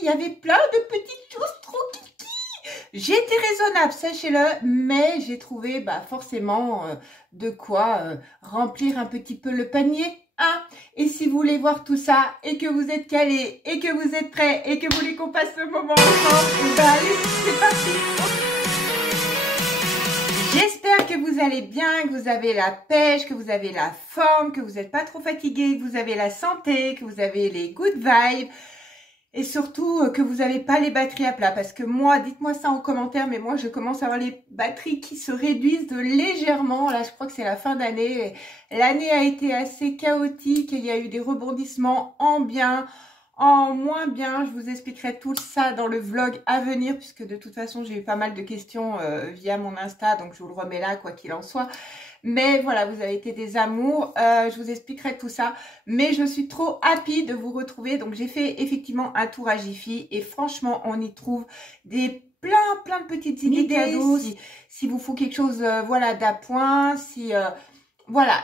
il y avait plein de petites choses trop kiki. J'ai été raisonnable, sachez-le, mais j'ai trouvé forcément de quoi remplir un petit peu le panier. Hein. Et si vous voulez voir tout ça, et que vous êtes calés, et que vous êtes prêts, et que vous voulez qu'on passe ce moment ensemble, allez, c'est parti. J'espère que vous allez bien, que vous avez la pêche, que vous avez la forme, que vous n'êtes pas trop fatigué, que vous avez la santé, que vous avez les good vibes. Et surtout que vous n'avez pas les batteries à plat. Parce que moi, dites-moi ça en commentaire, mais moi je commence à avoir les batteries qui se réduisent légèrement. Là, je crois que c'est la fin d'année. L'année a été assez chaotique. Il y a eu des rebondissements en bien, en moins bien. Je vous expliquerai tout ça dans le vlog à venir. Puisque de toute façon, j'ai eu pas mal de questions via mon Insta. Donc je vous le remets là, quoi qu'il en soit. Mais voilà, vous avez été des amours, je vous expliquerai tout ça. Mais je suis trop happy de vous retrouver. Donc j'ai fait effectivement un tour à Jiffy et franchement, on y trouve plein de petites idées cadeaux. Si vous faut quelque chose voilà, d'appoint, voilà,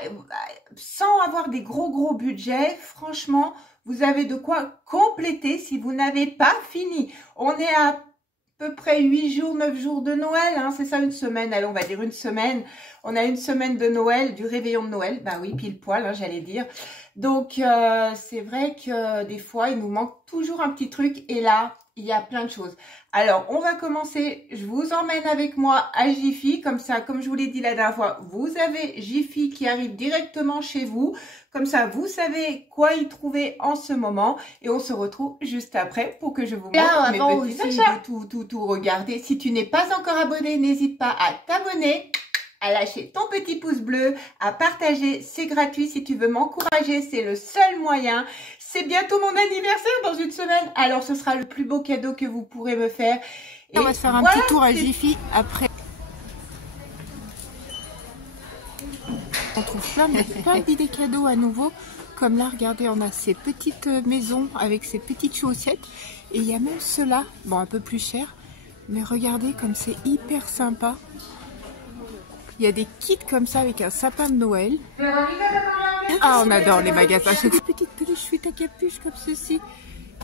sans avoir des gros budgets, franchement, vous avez de quoi compléter si vous n'avez pas fini. On est à peu près 8 jours, 9 jours de Noël, hein, c'est ça, une semaine, allez, on va dire une semaine. On a une semaine de Noël, du réveillon de Noël, bah oui, pile poil, hein, j'allais dire. Donc, c'est vrai que des fois, il nous manque toujours un petit truc, et là, il y a plein de choses. Alors, on va commencer, je vous emmène avec moi à Jiffy, comme ça, comme je vous l'ai dit la dernière fois, vous avez Jiffy qui arrive directement chez vous, comme ça, vous savez quoi y trouver en ce moment, et on se retrouve juste après pour que je vous montre mes petits achats. Tout regarder. Si tu n'es pas encore abonné, n'hésite pas à t'abonner, à lâcher ton petit pouce bleu, à partager, c'est gratuit. Si tu veux m'encourager, c'est le seul moyen. C'est bientôt mon anniversaire dans une semaine, alors ce sera le plus beau cadeau que vous pourrez me faire. Et on va se faire un petit tour à Jiffy après. On trouve plein d'idées cadeaux à nouveau. Comme là, regardez, on a ces petites maisons avec ces petites chaussettes. Et il y a même ceux-là, bon, un peu plus cher. Mais regardez comme c'est hyper sympa. Il y a des kits comme ça avec un sapin de Noël. Ah, on adore les magasins. Ces petites peluches fuites à capuche comme ceci.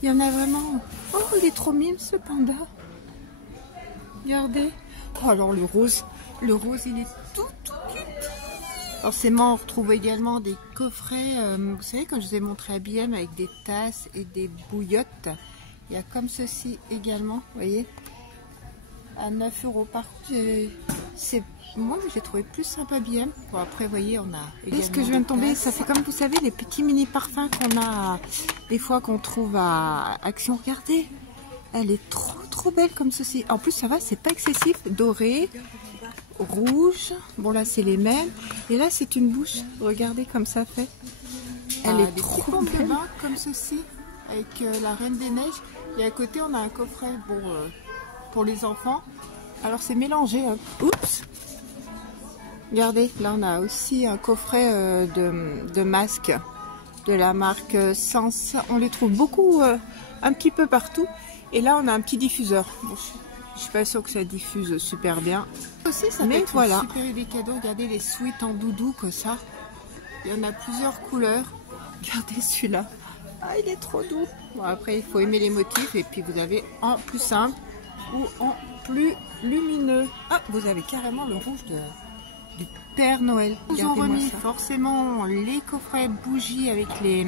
Il y en a vraiment. Oh, il est trop mignon ce panda. Regardez. Oh, alors le rose, il est tout cute. Forcément, on retrouve également des coffrets. Vous savez, quand je vous ai montré à BM avec des tasses et des bouillottes. Il y a comme ceci également, vous voyez, à 9 €. Par contre, moi j'ai trouvé plus sympa BM. Bon, après, vous voyez, on a. Et ce que je viens de tomber, ça fait comme vous savez les petits mini parfums qu'on a des fois qu'on trouve à Action. Regardez, elle est trop belle comme ceci. En plus, ça va, c'est pas excessif. Doré, rouge. Bon là, c'est les mêmes. Et là, c'est une bouche. Regardez comme ça fait. Elle est trop belle. Comme ceci. Avec la Reine des Neiges, et à côté on a un coffret pour les enfants. Alors c'est mélangé. Hein. Oups. Regardez, là on a aussi un coffret de masques de la marque Sens. On les trouve beaucoup, un petit peu partout. Et là on a un petit diffuseur. Bon, je suis pas sûre que ça diffuse super bien. Aussi, ça mais voilà. Super idée cadeau. Regardez les sweats en doudou comme ça. Il y en a plusieurs couleurs. Regardez celui-là. Ah, il est trop doux. Bon, après, il faut aimer les motifs. Et puis, vous avez en plus simple ou en plus lumineux. Ah, vous avez carrément le rouge du Père Noël. Ils ont remis forcément les coffrets bougies avec les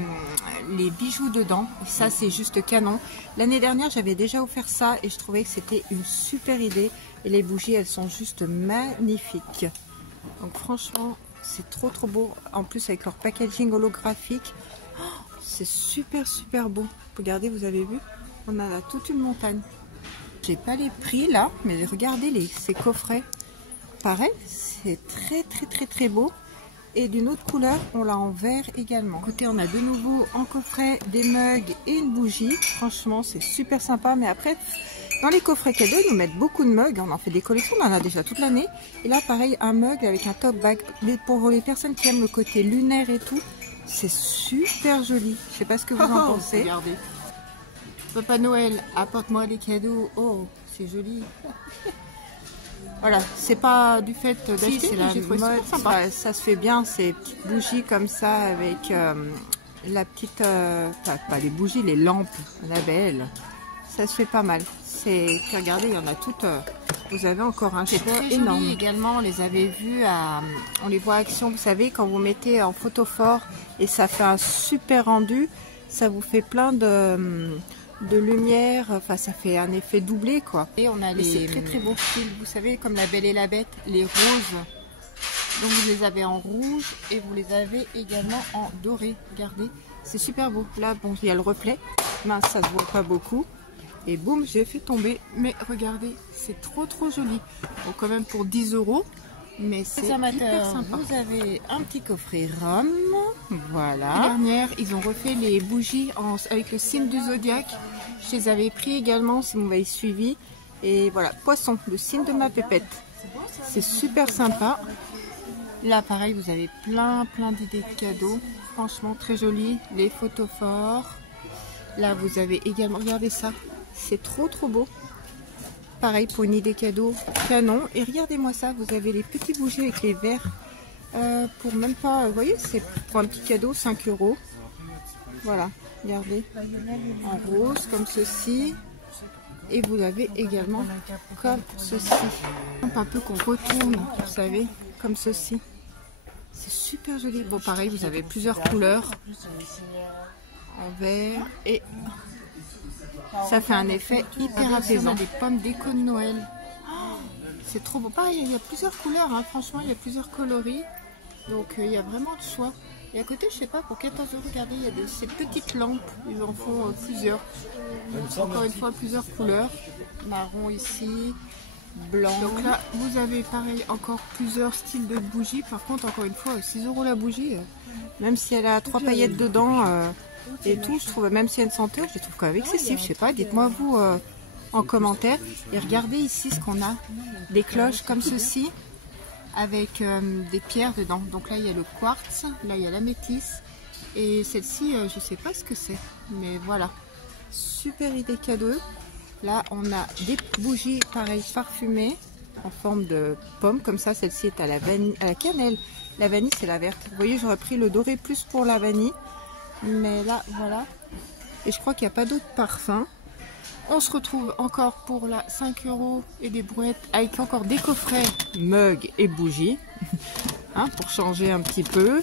bijoux dedans. Et ça, c'est juste canon. L'année dernière, j'avais déjà offert ça et je trouvais que c'était une super idée. Et les bougies, elles sont juste magnifiques. Donc, franchement, c'est trop beau. En plus, avec leur packaging holographique. C'est super beau. Regardez, vous avez vu, on a là toute une montagne. J'ai pas les prix là, mais regardez ces coffrets. Pareil, c'est très beau. Et d'une autre couleur, on l'a en vert également. Côté, on a de nouveau en coffret des mugs et une bougie. Franchement, c'est super sympa. Mais après, dans les coffrets cadeaux, ils nous mettent beaucoup de mugs. On en fait des collections, on en a déjà toute l'année. Et là, pareil, un mug avec un top bag. Mais pour les personnes qui aiment le côté lunaire et tout, c'est super joli. Je sais pas ce que vous en pensez. Regardez. Papa Noël, apporte-moi les cadeaux. Oh, c'est joli. Voilà, c'est pas du fait d'acheter, c'est la mode. Ça se fait bien, ces petites bougies comme ça avec la petite... pas les bougies, les lampes, la belle. Ça se fait pas mal. Puis regardez, il y en a toutes. Vous avez encore un choix énorme. Également, on les avait vus, on les voit à action. Vous savez, quand vous mettez en photo fort et ça fait un super rendu, ça vous fait plein de lumière. Enfin, ça fait un effet doublé, quoi. Et on a les très très beaux styles. Vous savez, comme la Belle et la Bête, les roses. Donc vous les avez en rouge et vous les avez également en doré. Regardez, c'est super beau. Là, bon, il y a le reflet. Mince, ça se voit pas beaucoup. Et boum, j'ai fait tomber. Mais regardez, c'est trop joli. Bon, quand même pour 10 €. Mais c'est hyper sympa. Vous avez un petit coffret rhum. Voilà. Dernière, ils ont refait les bougies avec le signe du zodiaque. Je les avais pris également si vous m'avez suivi. Et voilà, poisson, le signe de ma pépette. C'est super sympa. Là, pareil, vous avez plein d'idées de cadeaux. Franchement, très joli. Les photos forts. Là, vous avez également, regardez ça. C'est trop beau. Pareil pour une idée cadeau canon. Et regardez-moi ça, vous avez les petits bougies avec les verres. Pour même pas, vous voyez, c'est pour un petit cadeau, 5 €. Voilà, regardez. En rose, comme ceci. Et vous avez également comme ceci. Un peu qu'on retourne, vous savez, comme ceci. C'est super joli. Bon, pareil, vous avez plusieurs couleurs. En vert et... ça fait un effet hyper apaisant. Des pommes déco de Noël. C'est trop beau. Pareil, il y a plusieurs couleurs. Hein. Franchement, il y a plusieurs coloris. Donc, il y a vraiment de choix. Et à côté, je sais pas, pour 14 €, regardez, il y a ces petites lampes. Ils en font plusieurs. Encore une fois, plusieurs couleurs. Marron ici, blanc. Donc là, vous avez pareil, encore plusieurs styles de bougies. Par contre, encore une fois, 6 € la bougie. Même si elle a 3 paillettes dedans... et tout, je trouve, même si elle a une senteur, je les trouve quand même excessif. Je sais pas, dites-moi vous en commentaire. Et regardez ici ce qu'on a, des cloches comme ceci, avec des pierres dedans. Donc là, il y a le quartz, là, il y a l'améthyste. Et celle-ci, je sais pas ce que c'est, mais voilà. Super idée cadeau. Là, on a des bougies, pareil, parfumées, en forme de pomme, comme ça. Celle-ci est à la cannelle. La vanille, c'est la verte. Vous voyez, j'aurais pris le doré plus pour la vanille. Mais là, voilà. Et je crois qu'il n'y a pas d'autres parfums. On se retrouve encore pour la 5 € et des brouettes avec encore des coffrets, mugs et bougies. Hein, pour changer un petit peu.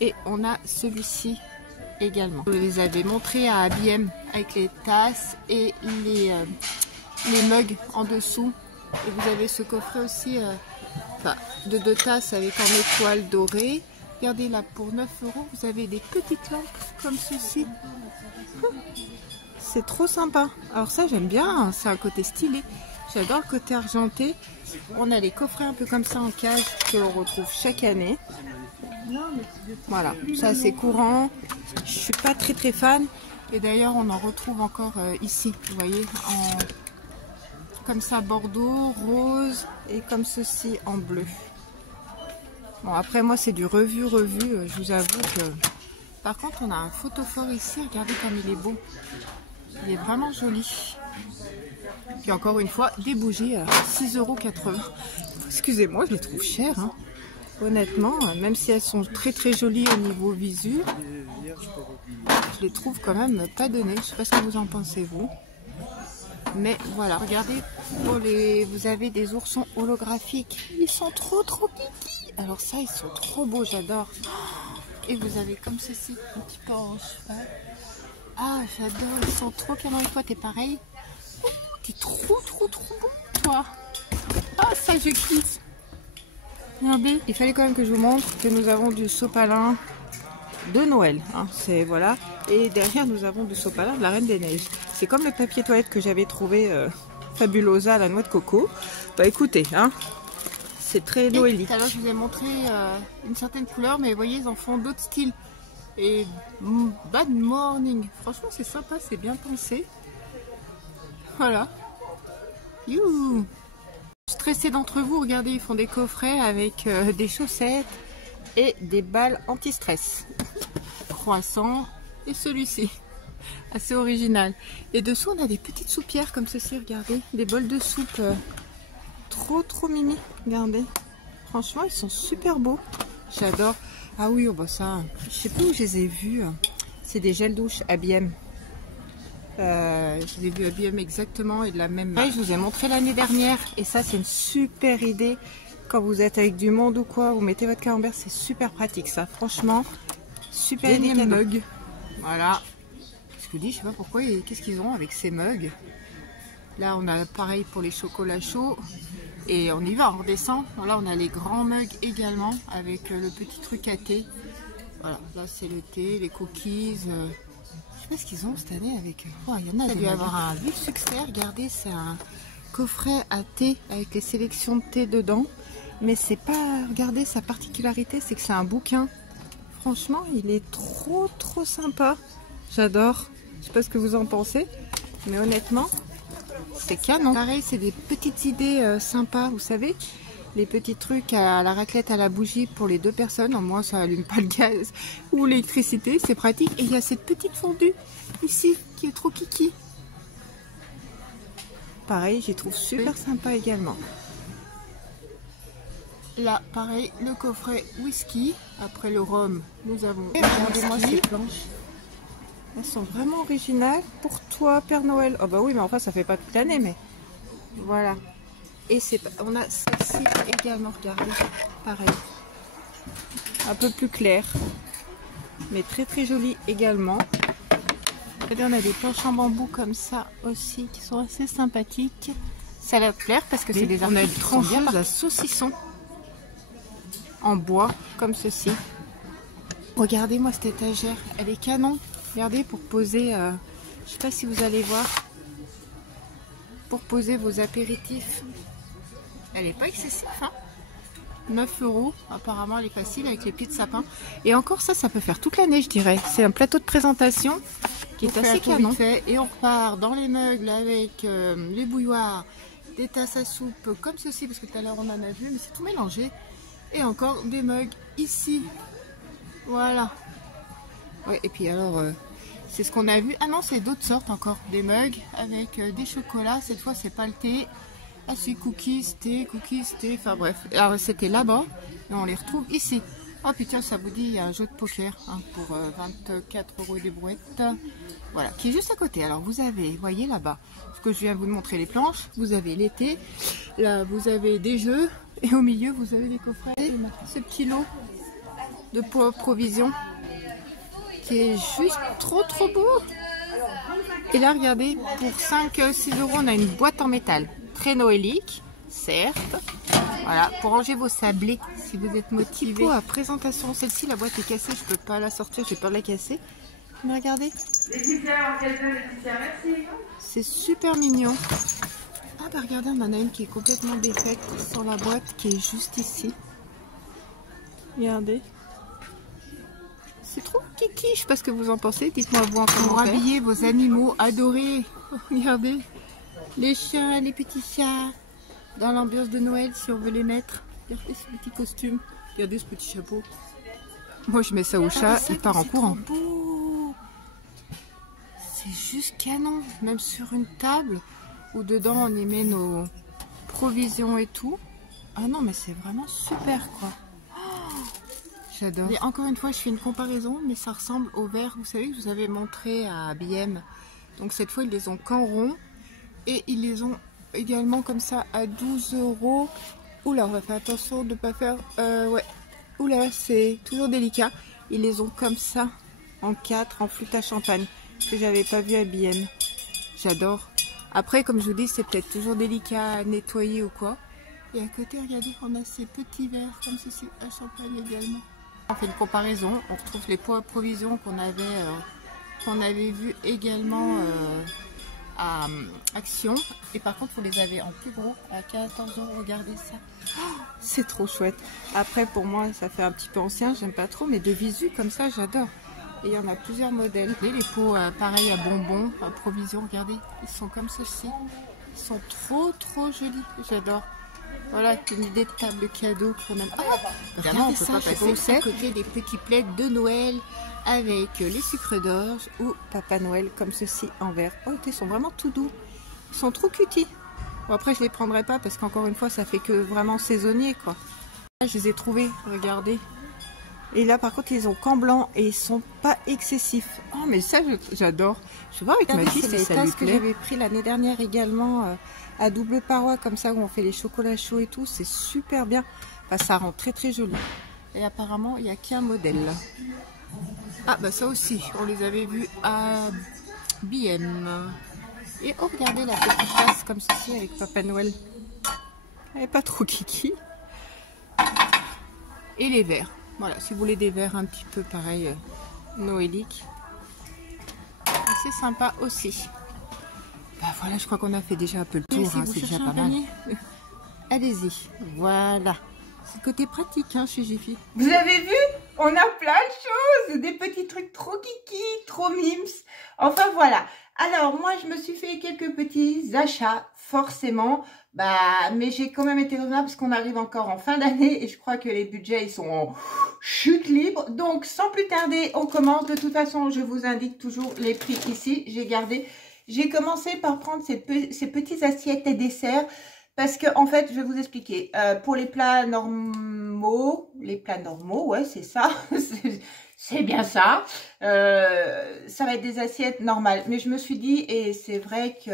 Et on a celui-ci également. Je les avais montrés à ABM avec les tasses et les mugs en dessous. Et vous avez ce coffret aussi de 2 tasses avec en étoile dorée. Regardez là, pour 9 €, vous avez des petites lampes comme ceci. C'est trop sympa. Alors ça, j'aime bien, hein, c'est un côté stylé. J'adore le côté argenté. On a les coffrets un peu comme ça en cage que l'on retrouve chaque année. Voilà, ça c'est courant. Je suis pas très fan. Et d'ailleurs, on en retrouve encore ici, vous voyez, comme ça bordeaux, rose et comme ceci en bleu. Bon, après moi c'est du revu, je vous avoue que... Par contre, on a un photophore ici, regardez comme il est beau. Il est vraiment joli. Puis encore une fois, des bougies à 6,80 €. Excusez-moi, je les trouve chères, hein. Honnêtement, même si elles sont très jolies au niveau visu, je les trouve quand même pas données. Je sais pas ce que vous en pensez, vous. Mais voilà, regardez, vous avez des oursons holographiques. Ils sont trop kiki. Alors ça, ils sont trop beaux, j'adore. Et vous avez comme ceci, un petit peu en cheval. Ah, j'adore, ils sont trop canon. Toi, t'es pareil. T'es trop bon, toi. Ah, ça, je kiffe. Regardez, il fallait quand même que je vous montre que nous avons du sopalin de Noël. Hein, c'est voilà. Et derrière, nous avons du sopalin de la Reine des Neiges. C'est comme le papier toilette que j'avais trouvé Fabulosa à la noix de coco. Bah écoutez, hein, c'est très noëlique. Tout à l'heure, je vous ai montré une certaine couleur, mais vous voyez, ils en font d'autres styles. Et Bad Morning, franchement, c'est sympa, c'est bien pensé. Voilà. Youhou. Stressés d'entre vous, regardez, ils font des coffrets avec des chaussettes et des balles anti-stress. Croissant et celui-ci. Assez original. Et dessous, on a des petites soupières comme ceci, regardez. Des bols de soupe trop mimi. Regardez. Franchement, ils sont super beaux. J'adore. Ah oui, oh bah ça, je sais plus où je les ai vus. C'est des gels douche ABM. Je l'ai vu à BM exactement et de la même marque. Je vous ai montré l'année dernière et ça c'est une super idée. Quand vous êtes avec du monde ou quoi, vous mettez votre camembert, c'est super pratique ça. Franchement, super idée mug. Voilà. Je vous dis, je sais pas pourquoi, qu'est-ce qu'ils ont avec ces mugs. Là on a pareil pour les chocolats chauds. Et on y va, on redescend. Bon, là on a les grands mugs également avec le petit truc à thé. Voilà, là c'est le thé, les cookies. Je sais pas ce qu'ils ont cette année avec. Oh, il y en a. Ça doit avoir un vif succès. Regardez, c'est un coffret à thé avec les sélections de thé dedans. Mais c'est pas. Regardez, sa particularité, c'est que c'est un bouquin. Franchement, il est trop sympa. J'adore. Je sais pas ce que vous en pensez, mais honnêtement, c'est canon. Pareil, c'est des petites idées sympas, vous savez. Les petits trucs à la raclette, à la bougie pour les 2 personnes. Au moins, ça allume pas le gaz ou l'électricité. C'est pratique. Et il y a cette petite fondue ici qui est trop kiki. Pareil, j'y trouve super sympa également. Là, pareil, le coffret whisky. Après le rhum, nous avons... Regardez-moi ces planches. Elles sont vraiment originales. Pour toi, Père Noël. Oh bah oui, mais enfin, ça fait pas toute l'année, mais... Voilà. Et on a celle-ci également, regardez, pareil. Un peu plus clair, mais très jolie également. Regardez, on a des planches en bambou comme ça aussi, qui sont assez sympathiques. Ça a l'air de plaire parce que c'est des articles qui sont bien à saucisson. En bois, comme ceci. Regardez-moi cette étagère, elle est canon. Regardez, pour poser, je sais pas si vous allez voir, pour poser vos apéritifs. Elle n'est pas excessive, hein. 9 €, apparemment elle est facile avec les pieds de sapin. Et encore ça peut faire toute l'année, je dirais. C'est un plateau de présentation qui est assez canon. Et on repart dans les mugs là, avec les bouilloires, des tasses à soupe comme ceci, parce que tout à l'heure on en a vu, mais c'est tout mélangé. Et encore des mugs ici. Voilà. Ouais, et puis alors, c'est ce qu'on a vu. Ah non, c'est d'autres sortes encore. Des mugs avec des chocolats. Cette fois, c'est pas le thé. Ah si, cookies, thé, enfin bref. Alors c'était là-bas et on les retrouve ici. Oh putain, ça vous dit, il y a un jeu de poker hein, pour 24 € et des brouettes. Voilà, qui est juste à côté. Alors vous avez, voyez là-bas, ce que je viens de vous montrer, les planches. Vous avez l'été, là vous avez des jeux et au milieu vous avez des coffrets. Et ce petit lot de provisions qui est juste trop beau. Et là regardez, pour 5-6 €, on a une boîte en métal. Très noélique, certes. Voilà, pour ranger vos sablés si vous êtes motivé. À présentation, celle-ci, la boîte est cassée, je peux pas la sortir, j'ai peur de la casser. Mais regardez. C'est super mignon. Ah bah regardez, on en a une qui est complètement défaite sur la boîte qui est juste ici. Regardez. C'est trop kiki, je sais pas ce que vous en pensez, dites-moi vous en commentaire. Pour habiller vos animaux adorés. Regardez. Les chiens, les petits chats, dans l'ambiance de Noël si on veut les mettre. Regardez ce petit costume, regardez ce petit chapeau. Moi je mets ça au chat, il part en courant. C'est juste canon, même sur une table où dedans on y met nos provisions et tout. Ah non mais c'est vraiment super quoi. Oh, j'adore. Et encore une fois je fais une comparaison, mais ça ressemble au verre, vous savez que je vous avais montré à BM. Donc cette fois ils les ont qu'en rond. Et ils les ont également comme ça à 12 €. Oula, on va faire attention de ne pas faire... ouais. Oula, c'est toujours délicat. Ils les ont comme ça, en 4, en flûte à champagne, que j'avais pas vu à BM. J'adore. Après, comme je vous dis, c'est peut-être toujours délicat à nettoyer ou quoi. Et à côté, regardez, on a ces petits verres comme ceci, à champagne également. On fait une comparaison. On retrouve les pots à provisions qu'on avait vu également... à Action, et par contre vous les avez en plus gros à 14 €. Regardez ça, oh, c'est trop chouette. Après pour moi ça fait un petit peu ancien, j'aime pas trop, mais de visu comme ça j'adore. Et il y en a plusieurs modèles. Et les pots pareil à bonbons, à provisions, regardez, ils sont comme ceci, ils sont trop jolis, j'adore. Voilà une idée de table cadeau qu'on aime. Oh, regardez on peut ça, pas passer à côté des petits plaids de Noël avec les sucres d'orge ou Papa Noël comme ceci en verre. Oh, ils sont vraiment tout doux. Ils sont trop cuties. Bon, après, je les prendrai pas parce qu'encore une fois, ça fait que vraiment saisonnier, quoi. Là, je les ai trouvés, regardez. Et là, par contre, ils ont qu'en blanc et ils sont pas excessifs. Oh, mais ça, j'adore. Je vois avec ma fille si ça lui plaît. Que j'avais pris l'année dernière également à double paroi, comme ça, où on fait les chocolats chauds et tout. C'est super bien. Enfin, ça rend très très joli. Et apparemment, il n'y a qu'un modèle. Ah, bah ça aussi, on les avait vus à BM. Et oh, regardez la petite tasse comme ceci avec Papa Noël. Elle n'est pas trop kiki. Et les verres. Voilà, si vous voulez des verres un petit peu pareil, noéliques. C'est sympa aussi. Bah voilà, je crois qu'on a fait déjà un peu le tour. Hein, c'est déjà pas mal. Allez-y. Voilà. C'est le côté pratique hein, chez Jiffy. Vous avez vu? On a plein de choses. Des petits trucs trop kiki, trop mimes. Enfin voilà. Alors moi, je me suis fait quelques petits achats, forcément. Mais j'ai quand même été raisonnable parce qu'on arrive encore en fin d'année et je crois que les budgets ils sont en chute libre. Donc sans plus tarder, on commence. De toute façon, je vous indique toujours les prix ici. J'ai commencé par prendre ces petits assiettes et desserts parce que en fait, je vais vous expliquer. Pour les plats normaux, ouais, c'est ça. C'est bien ça. Ça va être des assiettes normales. Mais je me suis dit, et c'est vrai que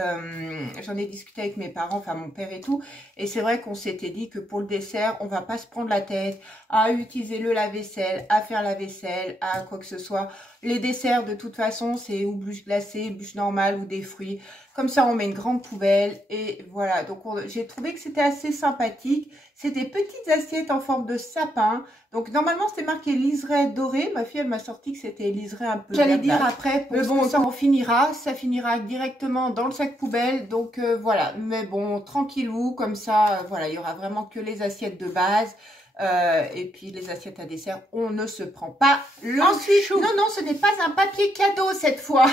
j'en ai discuté avec mes parents, enfin mon père et tout, et c'est vrai qu'on s'était dit que pour le dessert, on va pas se prendre la tête à utiliser le lave-vaisselle, à faire la vaisselle, à quoi que ce soit. Les desserts, de toute façon, c'est ou bûche glacée, bûche normale ou des fruits. Comme ça, on met une grande poubelle et voilà. Donc, j'ai trouvé que c'était assez sympathique. C'est des petites assiettes en forme de sapin. Donc, normalement, c'était marqué liseré doré. Ma fille, elle m'a sorti que c'était liseré un peu. J'allais dire après, mais bon, ça en finira. Ça finira directement dans le sac poubelle. Donc, voilà. Mais bon, tranquillou, comme ça, voilà. Il y aura vraiment que les assiettes de base. Et puis les assiettes à dessert, on ne se prend pas le chou. Non, ce n'est pas un papier cadeau cette fois.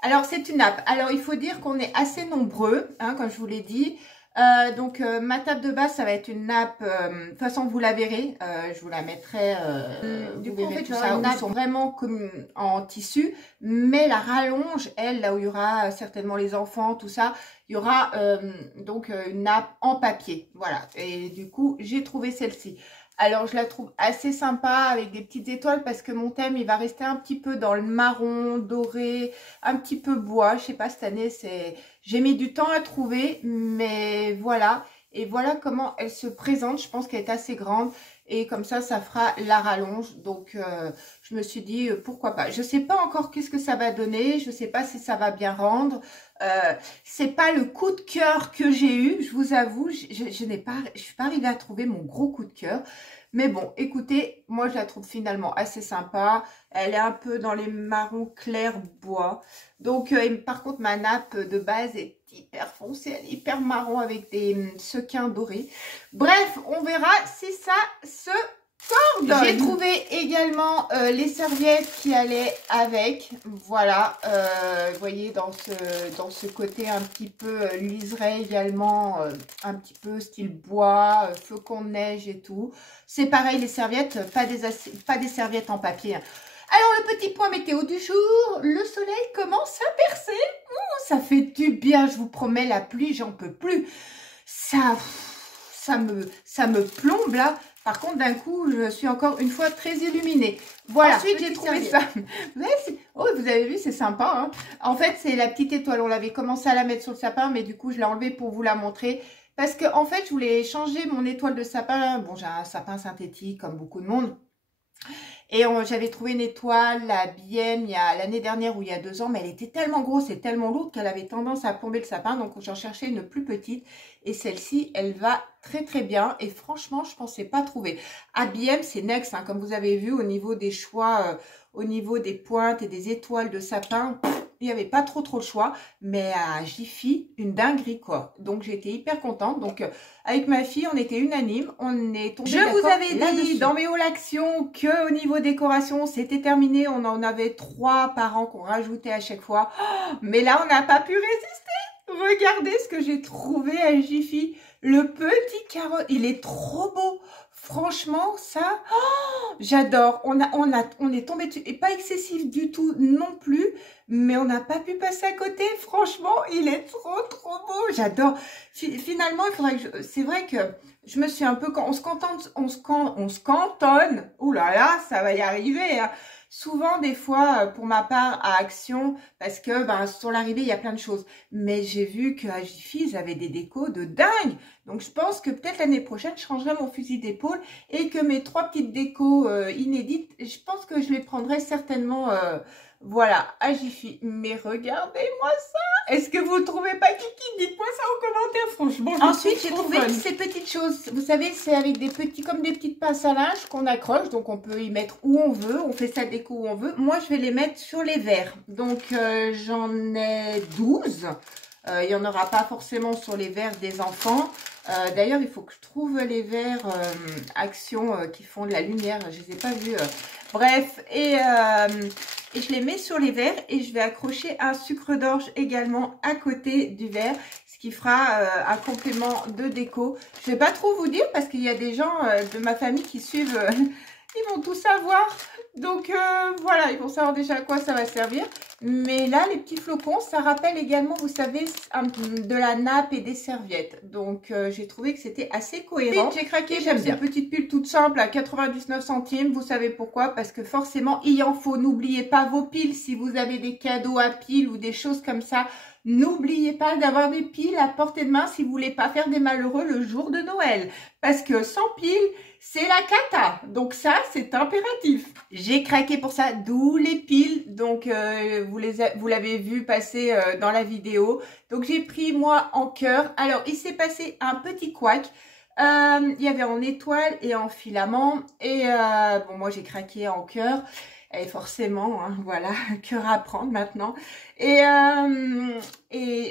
Alors, c'est une nappe. Alors, il faut dire qu'on est assez nombreux, hein, comme je vous l'ai dit. Donc, ma table de base, ça va être une nappe. De toute façon, vous la verrez. Je vous la mettrai. Du coup, en fait, une nappe vraiment comme en tissu. Mais la rallonge, elle, là où il y aura certainement les enfants, tout ça, il y aura donc une nappe en papier. Voilà. Et du coup, j'ai trouvé celle-ci. Alors, je la trouve assez sympa avec des petites étoiles parce que mon thème, il va rester un petit peu dans le marron, doré, un petit peu bois. Je sais pas, cette année, j'ai mis du temps à trouver, mais voilà. Et voilà comment elle se présente. Je pense qu'elle est assez grande. Et comme ça fera la rallonge. Donc, je me suis dit, pourquoi pas. Je sais pas encore qu'est-ce que ça va donner. Je sais pas si ça va bien rendre. C'est pas le coup de cœur que j'ai eu. Je vous avoue, je suis pas arrivée à trouver mon gros coup de cœur. Mais bon, écoutez, moi, je la trouve finalement assez sympa. Elle est un peu dans les marrons clairs bois. Donc, par contre, ma nappe de base est hyper foncée, elle est hyper marron avec des sequins dorés. Bref, on verra si ça se coordonne. J'ai trouvé également les serviettes qui allaient avec. Voilà, vous voyez dans ce côté un petit peu liseré également, un petit peu style bois, flocon de neige et tout. C'est pareil les serviettes, pas des serviettes en papier. Alors, le petit point météo du jour, le soleil commence à percer. Ça fait du bien, je vous promets, la pluie, j'en peux plus. Ça me plombe là. Par contre, d'un coup, je suis encore une fois très illuminée. Voilà. Ensuite, j'ai trouvé ça. Vous avez vu, c'est sympa. Hein, en fait, c'est la petite étoile. On l'avait commencé à la mettre sur le sapin, mais du coup, je l'ai enlevée pour vous la montrer. Parce que, en fait, je voulais changer mon étoile de sapin. Bon, j'ai un sapin synthétique, comme beaucoup de monde. Et j'avais trouvé une étoile à BM il y a l'année dernière ou il y a 2 ans, mais elle était tellement grosse et tellement lourde qu'elle avait tendance à plomber le sapin. Donc j'en cherchais une plus petite et celle-ci, elle va très très bien. Et franchement, je pensais pas trouver. À BM, c'est next, hein, comme vous avez vu au niveau des choix, au niveau des pointes et des étoiles de sapin. Il n'y avait pas trop le choix, mais à Jiffy, une dinguerie quoi. Donc j'ai été hyper contente. Donc avec ma fille, on était unanime, on est tombé d'accord. Je vous avais dit dans mes hauls actions que au niveau décoration, c'était terminé. On en avait 3 par an qu'on rajoutait à chaque fois. Oh, mais là, on n'a pas pu résister. Regardez ce que j'ai trouvé à Jiffy. Le petit carotte, il est trop beau. Franchement, ça, oh, j'adore. On est tombé dessus. Et pas excessif du tout non plus. mais on n'a pas pu passer à côté. Franchement, il est trop beau. J'adore. Finalement, il faudrait que c'est vrai que je me suis un peu, quand on se cantonne. Ouh là là, ça va y arriver, hein. Souvent, des fois, pour ma part, à Action, parce que sur l'arrivée, il y a plein de choses. Mais j'ai vu qu'à Jiffy, ils avaient des décos de dingue. Donc, je pense que peut-être l'année prochaine, je changerai mon fusil d'épaule et que mes 3 petites décos inédites, je pense que je les prendrai certainement, voilà, à Jiffy. Mais regardez-moi ça. Est-ce que vous ne trouvez pas kiki? Dites-moi ça en commentaire, franchement. Ensuite, j'ai trouvé ces petites choses. Vous savez, c'est avec des petits, comme des petites pinces à linge qu'on accroche. Donc, on peut y mettre où on veut. On fait sa déco où on veut. Moi, je vais les mettre sur les verres. Donc, j'en ai 12. Il n'y en aura pas forcément sur les verres des enfants. D'ailleurs, il faut que je trouve les verres Action qui font de la lumière. Je ne les ai pas vus. Bref, et je les mets sur les verres et je vais accrocher un sucre d'orge également à côté du verre, ce qui fera un complément de déco. Je ne vais pas trop vous dire parce qu'il y a des gens de ma famille qui suivent, ils vont tout savoir. Donc voilà, ils vont savoir déjà à quoi ça va servir. Mais là, les petits flocons, ça rappelle également, vous savez, de la nappe et des serviettes. Donc j'ai trouvé que c'était assez cohérent. J'ai craqué, j'aime bien. Cette petite pile toute simple à 99 centimes. Vous savez pourquoi? Parce que forcément, il en faut. N'oubliez pas vos piles. Si vous avez des cadeaux à piles ou des choses comme ça, n'oubliez pas d'avoir des piles à portée de main si vous voulez pas faire des malheureux le jour de Noël. Parce que sans piles, c'est la cata. Donc ça, c'est impératif. J'ai craqué pour ça, d'où les piles. Donc vous l'avez vu passer dans la vidéo. Donc j'ai pris moi en cœur. Alors il s'est passé un petit couac. Il y avait en étoile et en filament. Et bon, moi j'ai craqué en cœur. Et forcément, hein, voilà, cœur à prendre maintenant. Et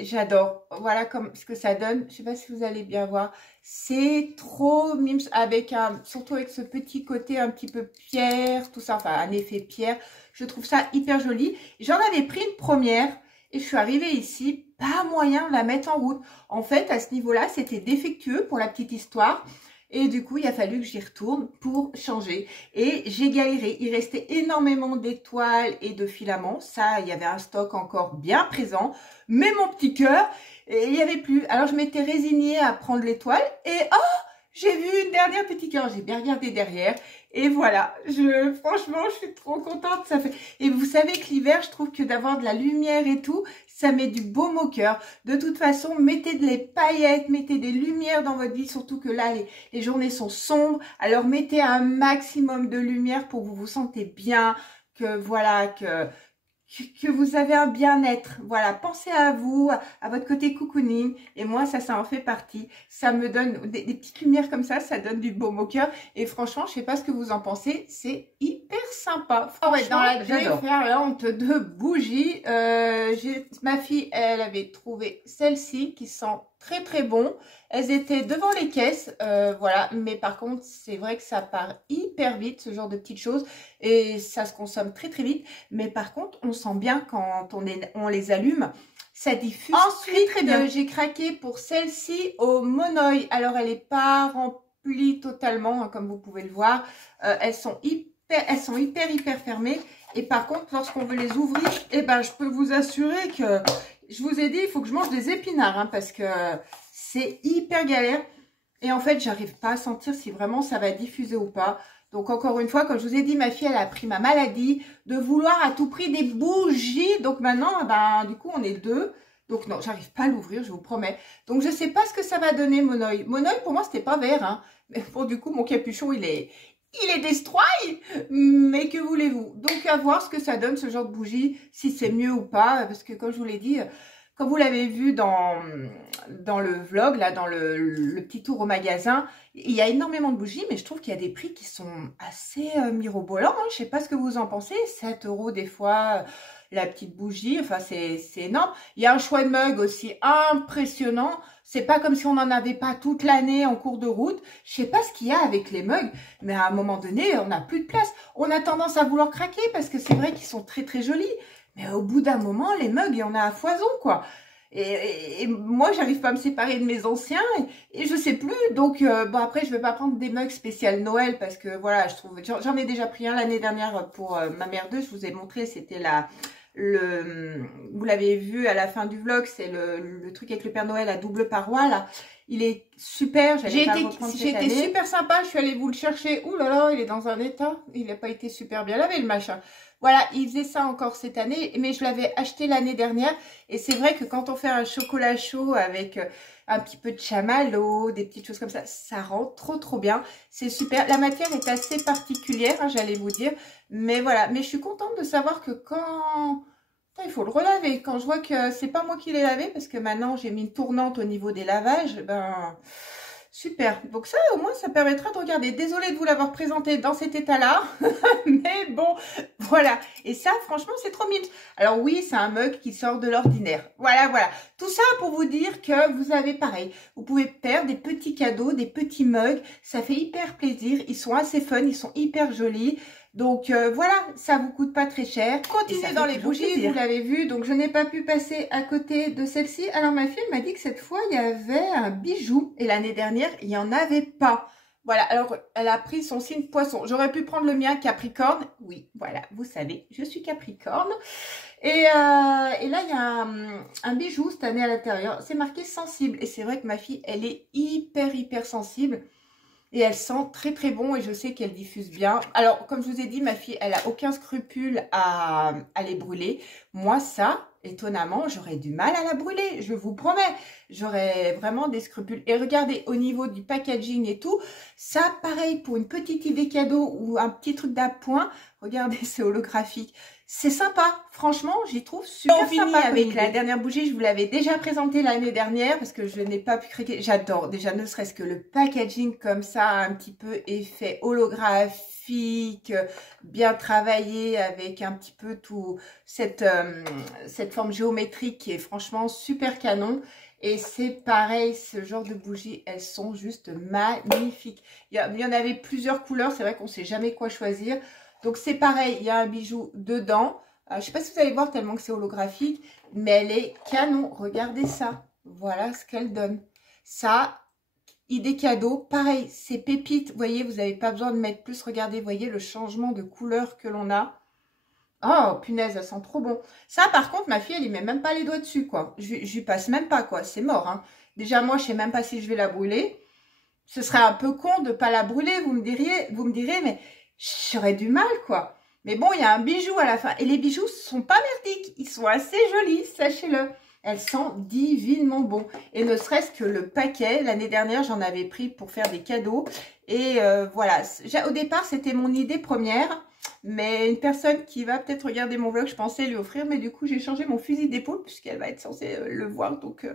j'adore. Voilà comme ce que ça donne. Je sais pas si vous allez bien voir. C'est trop mimes avec surtout avec ce petit côté un petit peu pierre, tout ça, enfin un effet pierre. Je trouve ça hyper joli. J'en avais pris une première et je suis arrivée ici, pas moyen de la mettre en route. En fait, à ce niveau-là, c'était défectueux pour la petite histoire. Et du coup, il a fallu que j'y retourne pour changer. Et j'ai galéré. Il restait énormément d'étoiles et de filaments. Ça, il y avait un stock encore bien présent. Mais mon petit cœur, il n'y avait plus. Alors, je m'étais résignée à prendre l'étoile. Et oh, j'ai vu une dernière petit cœur. J'ai bien regardé derrière. Et voilà. Franchement, je suis trop contente. Ça fait. Et vous savez que l'hiver, je trouve que d'avoir de la lumière et tout, ça met du baume au cœur. De toute façon, mettez des paillettes, mettez des lumières dans votre vie, surtout que là, les journées sont sombres. Alors, mettez un maximum de lumière pour que vous vous sentez bien, que voilà, que vous avez un bien-être. Voilà, pensez à vous, à votre côté cocooning. Et moi, ça en fait partie. Ça me donne des petites lumières comme ça donne du baume au cœur. Et franchement, je sais pas ce que vous en pensez, c'est hyper sympa. Ah ouais, dans la déferlante de bougies, ma fille, elle avait trouvé celle-ci qui sent très très bon. Elles étaient devant les caisses, voilà. Mais par contre, c'est vrai que ça part hyper vite, ce genre de petites choses. Et ça se consomme très très vite. Mais par contre, on sent bien quand on les allume. Ça diffuse très bien. J'ai craqué pour celle-ci au Monoï. Alors, elle n'est pas remplie totalement, hein, comme vous pouvez le voir. Elles sont hyper fermées. Et par contre, lorsqu'on veut les ouvrir, eh ben, je peux vous assurer que... Je vous ai dit, il faut que je mange des épinards, hein, parce que c'est hyper galère. Et en fait, j'arrive pas à sentir si vraiment ça va diffuser ou pas. Donc, encore une fois, comme je vous ai dit, ma fille, elle a pris ma maladie de vouloir à tout prix des bougies. Donc, maintenant, ben, du coup, on est deux. Donc, non, j'arrive pas à l'ouvrir, je vous promets. Donc, je sais pas ce que ça va donner, mon œil. Mon œil, pour moi, c'était pas vert, hein. Mais bon, du coup, mon capuchon, il est destroy. Mais que voulez-vous? Donc, à voir ce que ça donne, ce genre de bougie, si c'est mieux ou pas. Parce que, comme je vous l'ai dit... Comme vous l'avez vu dans le vlog, là, dans le petit tour au magasin, il y a énormément de bougies, mais je trouve qu'il y a des prix qui sont assez mirobolants. Hein. Je ne sais pas ce que vous en pensez. 7 € des fois, la petite bougie. Enfin, c'est énorme. Il y a un choix de mug aussi impressionnant. C'est pas comme si on n'en avait pas toute l'année en cours de route. Je sais pas ce qu'il y a avec les mugs, mais à un moment donné, on n'a plus de place. On a tendance à vouloir craquer parce que c'est vrai qu'ils sont très très jolis. Mais au bout d'un moment, les mugs, il y en a à foison, quoi. Et moi, j'arrive pas à me séparer de mes anciens et je sais plus. Donc, bon, après, je vais pas prendre des mugs spécial Noël parce que, voilà, je trouve... J'en ai déjà pris un l'année dernière pour ma mère 2. Je vous ai montré, c'était vous l'avez vu à la fin du vlog, c'est le truc avec le Père Noël à double paroi là. Il est super, j'ai été super sympa, je suis allée vous le chercher. Ouh là là, il est dans un état, il n'a pas été super bien lavé le machin. Voilà, il faisait ça encore cette année, mais je l'avais acheté l'année dernière. Et c'est vrai que quand on fait un chocolat chaud avec un petit peu de chamallow, des petites choses comme ça rend trop bien. C'est super. La matière est assez particulière, hein, j'allais vous dire. Mais voilà, mais je suis contente de savoir que quand... Il faut le relaver. Quand je vois que c'est pas moi qui l'ai lavé, parce que maintenant j'ai mis une tournante au niveau des lavages, ben super. Donc ça, au moins, ça permettra de regarder. Désolée de vous l'avoir présenté dans cet état-là, mais bon, voilà. Et ça, franchement, c'est trop mignon. Alors oui, c'est un mug qui sort de l'ordinaire. Voilà. Tout ça pour vous dire que vous avez pareil. Vous pouvez faire des petits cadeaux, des petits mugs. Ça fait hyper plaisir. Ils sont assez fun, ils sont hyper jolis. Donc voilà, ça vous coûte pas très cher. Continuez dans les bougies, vous l'avez vu. Donc je n'ai pas pu passer à côté de celle-ci. Alors ma fille m'a dit que cette fois il y avait un bijou. Et l'année dernière, il n'y en avait pas. Voilà, alors elle a pris son signe poisson. J'aurais pu prendre le mien Capricorne. Oui, voilà, vous savez, je suis Capricorne. Et là, il y a un bijou cette année à l'intérieur. C'est marqué sensible. Et c'est vrai que ma fille, elle est hyper sensible. Et elle sent très bon et je sais qu'elle diffuse bien. Alors, comme je vous ai dit, ma fille, elle a aucun scrupule à les brûler. Moi, ça, étonnamment, j'aurais du mal à la brûler. Je vous promets, j'aurais vraiment des scrupules. Et regardez, au niveau du packaging et tout, ça, pareil, pour une petite idée cadeau ou un petit truc d'appoint, regardez, c'est holographique. C'est sympa, franchement, j'y trouve super sympa. Avec la dernière bougie, je vous l'avais déjà présentée l'année dernière parce que je n'ai pas pu craquer. J'adore déjà, ne serait-ce que le packaging comme ça, un petit peu effet holographique, bien travaillé avec un petit peu tout cette forme géométrique qui est franchement super canon. Et c'est pareil, ce genre de bougies, elles sont juste magnifiques. Il y en avait plusieurs couleurs, c'est vrai qu'on ne sait jamais quoi choisir. Donc c'est pareil, il y a un bijou dedans. Je ne sais pas si vous allez voir tellement que c'est holographique, mais elle est canon. Regardez ça. Voilà ce qu'elle donne. Ça, idée cadeau. Pareil, c'est pépite. Vous voyez, vous n'avez pas besoin de mettre plus. Regardez, vous voyez le changement de couleur que l'on a. Oh, punaise, ça sent trop bon. Ça, par contre, ma fille, elle y met même pas les doigts dessus, quoi. Je lui passe même pas, quoi. C'est mort, hein. Déjà, moi, je sais même pas si je vais la brûler. Ce serait un peu con de pas la brûler, vous me direz, mais j'aurais du mal, quoi. Mais bon, il y a un bijou à la fin. Et les bijoux sont pas merdiques. Ils sont assez jolis, sachez-le. Elles sentent divinement bon. Et ne serait-ce que le paquet. L'année dernière, j'en avais pris pour faire des cadeaux. Et voilà. Au départ, c'était mon idée première. Mais une personne qui va peut-être regarder mon vlog, je pensais lui offrir. Mais du coup, j'ai changé mon fusil d'épaule puisqu'elle va être censée le voir. Donc,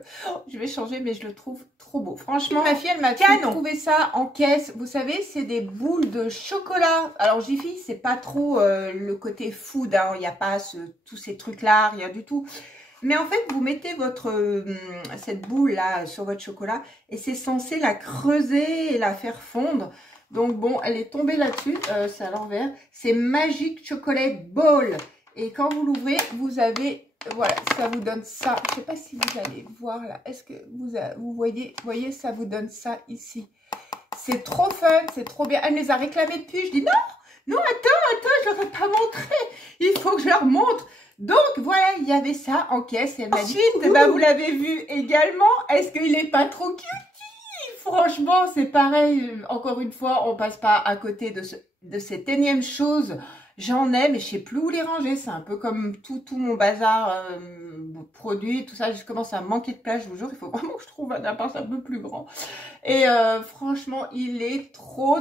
je vais changer. Mais je le trouve trop beau. Franchement, ma fille, elle m'a trouvé ça en caisse. Vous savez, c'est des boules de chocolat. Alors, Jiffy, c'est pas trop le côté food. Hein. Il n'y a pas tous ces trucs-là, rien du tout. Mais en fait, vous mettez cette boule-là sur votre chocolat et c'est censé la creuser et la faire fondre. Donc bon, elle est tombée là-dessus, c'est à l'envers. C'est Magic Chocolate Ball. Et quand vous l'ouvrez, vous avez, voilà, ça vous donne ça. Je ne sais pas si vous allez voir là. Est-ce que vous voyez, ça vous donne ça ici. C'est trop fun, c'est trop bien. Elle me les a réclamés depuis. Je dis non, attends, je ne leur ai pas montré. Il faut que je leur montre. Donc voilà, il y avait ça en caisse. Et elle m'a dit, bah, vous l'avez vu également. Est-ce qu'il n'est pas trop cute? Franchement, c'est pareil. Encore une fois, on passe pas à côté de cette énième chose. J'en ai, mais je sais plus où les ranger. C'est un peu comme tout mon bazar produit, tout ça. Je commence à manquer de place, je vous jure. Il faut vraiment que je trouve un appart un peu plus grand. Et franchement, il est trop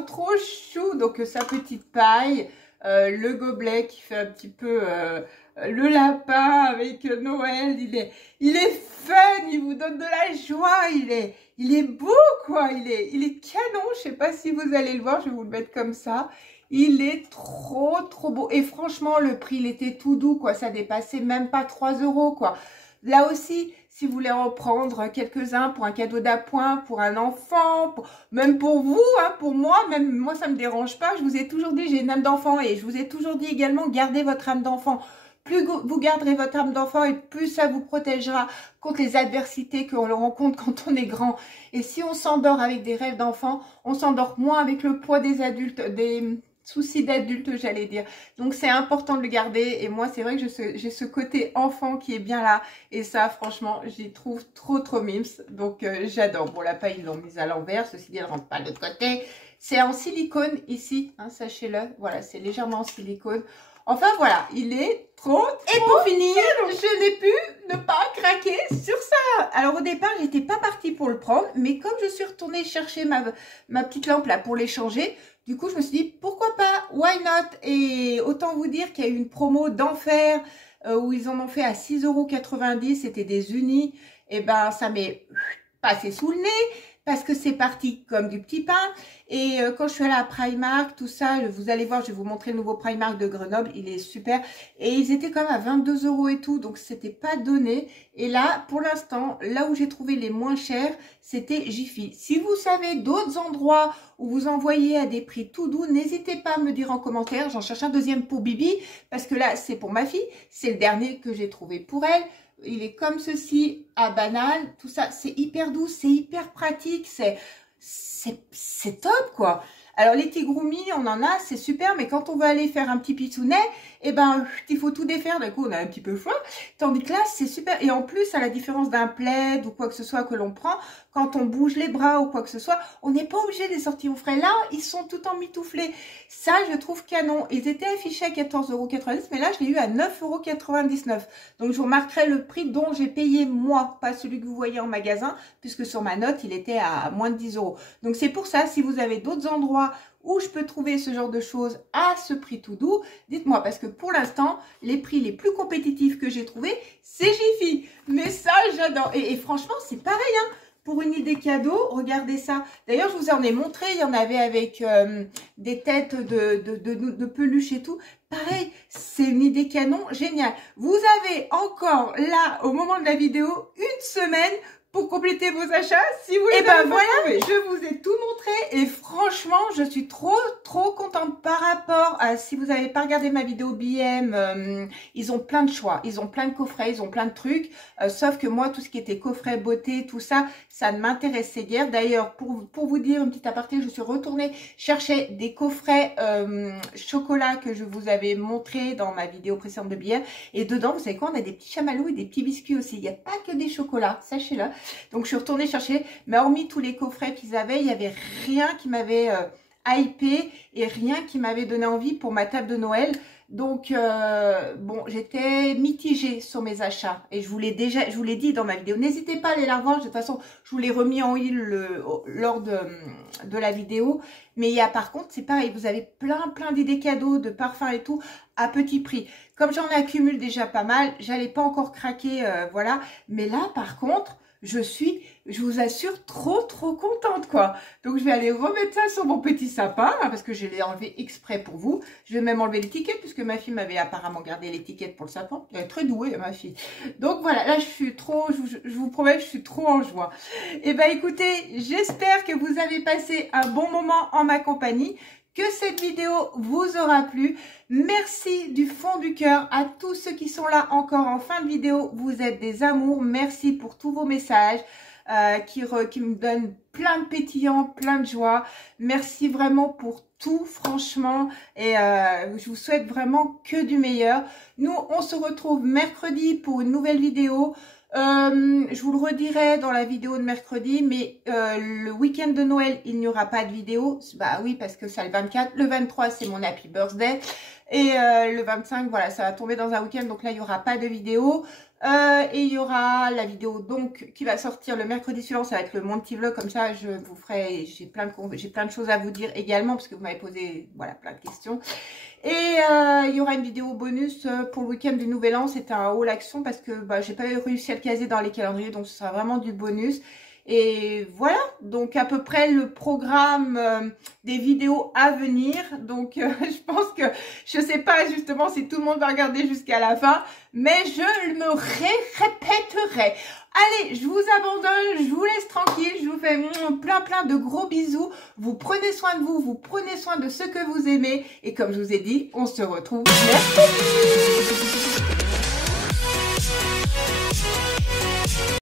chou. Donc sa petite paille, le gobelet qui fait un petit peu le lapin avec Noël. Il est fun, il vous donne de la joie. Il est beau, quoi. Il est canon. Je sais pas si vous allez le voir. Je vais vous le mettre comme ça. Il est trop beau. Et franchement, le prix, il était tout doux, quoi. Ça dépassait même pas 3 €, quoi. Là aussi, si vous voulez en prendre quelques-uns pour un cadeau d'appoint, pour un enfant, même pour vous, hein, pour moi, même moi, ça me dérange pas. Je vous ai toujours dit, j'ai une âme d'enfant et je vous ai toujours dit également, gardez votre âme d'enfant. Plus vous garderez votre âme d'enfant et plus ça vous protégera contre les adversités qu'on rencontre quand on est grand. Et si on s'endort avec des rêves d'enfant, on s'endort moins avec le poids des adultes, souci d'adulte, j'allais dire. Donc c'est important de le garder. Et moi, c'est vrai que j'ai ce côté enfant qui est bien là. Et ça, franchement, j'y trouve trop mimes. Donc j'adore. Bon, la paille, ils l'ont mise à l'envers. Ceci dit, elle ne rentre pas de l'autre côté. C'est en silicone ici, hein, sachez-le. Voilà, c'est légèrement en silicone. Enfin voilà, il est trop. Et pour finir, je n'ai pu ne pas craquer sur ça. Alors au départ, j'étais pas partie pour le prendre, mais comme je suis retournée chercher ma petite lampe là pour l'échanger, du coup je me suis dit pourquoi pas, why not. Et autant vous dire qu'il y a eu une promo d'enfer où ils en ont fait à 6,90 €, c'était des unis. Et ben ça m'est passé sous le nez. Parce que c'est parti comme du petit pain. Et quand je suis allée à Primark, tout ça, vous allez voir, je vais vous montrer le nouveau Primark de Grenoble. Il est super. Et ils étaient quand même à 22 € et tout. Donc, c'était pas donné. Et là, pour l'instant, là où j'ai trouvé les moins chers, c'était Jiffy. Si vous savez d'autres endroits où vous envoyez à des prix tout doux, n'hésitez pas à me dire en commentaire. J'en cherche un deuxième pour Bibi. Parce que là, c'est pour ma fille. C'est le dernier que j'ai trouvé pour elle. Il est comme ceci, à banane, tout ça, c'est hyper doux, c'est hyper pratique, c'est top quoi. Alors les Tigroumi, on en a, c'est super, mais quand on veut aller faire un petit pitsounet, eh ben, il faut tout défaire, d'un coup on a un petit peu froid, tandis que là c'est super, et en plus à la différence d'un plaid ou quoi que ce soit que l'on prend, quand on bouge les bras ou quoi que ce soit, on n'est pas obligé de les sortir au frais. Là, ils sont tout en mitouflés. Ça, je trouve canon. Ils étaient affichés à 14,90 €, mais là, je l'ai eu à 9,99 €. Donc, je vous remarquerai le prix dont j'ai payé moi, pas celui que vous voyez en magasin, puisque sur ma note, il était à moins de 10 €. Donc, c'est pour ça, si vous avez d'autres endroits où je peux trouver ce genre de choses à ce prix tout doux, dites-moi, parce que pour l'instant, les prix les plus compétitifs que j'ai trouvés, c'est Jiffy. Mais ça, j'adore. Et franchement, c'est pareil, hein. Pour une idée cadeau, regardez ça. D'ailleurs, je vous en ai montré, il y en avait avec des têtes de peluche et tout. Pareil, c'est une idée canon, génial. Vous avez encore là, au moment de la vidéo, une semaine pour compléter vos achats, si vous les avez pas voilà, trouvés. Je vous ai tout montré et franchement, je suis trop contente par rapport à, si vous n'avez pas regardé ma vidéo BM, ils ont plein de choix, ils ont plein de coffrets, ils ont plein de trucs, sauf que moi, tout ce qui était coffret, beauté, tout ça, ça ne m'intéressait guère. D'ailleurs, pour vous dire, une petite aparté, je suis retournée chercher des coffrets chocolat que je vous avais montré dans ma vidéo précédente de BM, et dedans, vous savez quoi, on a des petits chamallows et des petits biscuits aussi. Il n'y a pas que des chocolats, sachez-le. Donc, je suis retournée chercher, mais hormis tous les coffrets qu'ils avaient, il n'y avait rien qui m'avait hypé et rien qui m'avait donné envie pour ma table de Noël. Donc, bon, j'étais mitigée sur mes achats et je vous l'ai dit dans ma vidéo. N'hésitez pas à aller la revoir. De toute façon, je vous l'ai remis en huile lors de la vidéo. Mais il y a par contre, c'est pareil, vous avez plein d'idées cadeaux, de parfums et tout à petit prix. Comme j'en accumule déjà pas mal, j'allais pas encore craquer, voilà. Mais là, par contre, je vous assure, trop contente, quoi. Donc, je vais aller remettre ça sur mon petit sapin, hein, parce que je l'ai enlevé exprès pour vous. Je vais même enlever l'étiquette, puisque ma fille m'avait apparemment gardé l'étiquette pour le sapin. Elle est très douée, ma fille. Donc, voilà, là, je suis trop, je vous promets, je suis trop en joie. Et ben, écoutez, j'espère que vous avez passé un bon moment en ma compagnie, que cette vidéo vous aura plu. Merci du fond du cœur à tous ceux qui sont là encore en fin de vidéo. Vous êtes des amours. Merci pour tous vos messages qui me donnent plein de pétillants, plein de joie. Merci vraiment pour tout, franchement. Et je vous souhaite vraiment que du meilleur. Nous, on se retrouve mercredi pour une nouvelle vidéo. Je vous le redirai dans la vidéo de mercredi, mais le week-end de Noël, il n'y aura pas de vidéo. Bah oui, parce que c'est le 24. Le 23, c'est mon happy birthday. Et le 25, voilà, ça va tomber dans un week-end. Donc là, il n'y aura pas de vidéo. Et il y aura la vidéo donc qui va sortir le mercredi suivant. Ça va être le Monty Vlog. Comme ça, je vous ferai... J'ai plein de choses à vous dire également, parce que vous m'avez posé voilà, plein de questions. Et il y aura une vidéo bonus pour le week-end du Nouvel An. C'est un haul action parce que bah, j'ai pas réussi à le caser dans les calendriers. Donc ce sera vraiment du bonus. Et voilà, donc à peu près le programme des vidéos à venir. Donc je pense que, je sais pas justement si tout le monde va regarder jusqu'à la fin, mais je me répéterai. Allez, je vous abandonne, je vous laisse tranquille, je vous fais plein de gros bisous. Vous prenez soin de vous, vous prenez soin de ceux que vous aimez. Et comme je vous ai dit, on se retrouve mercredi.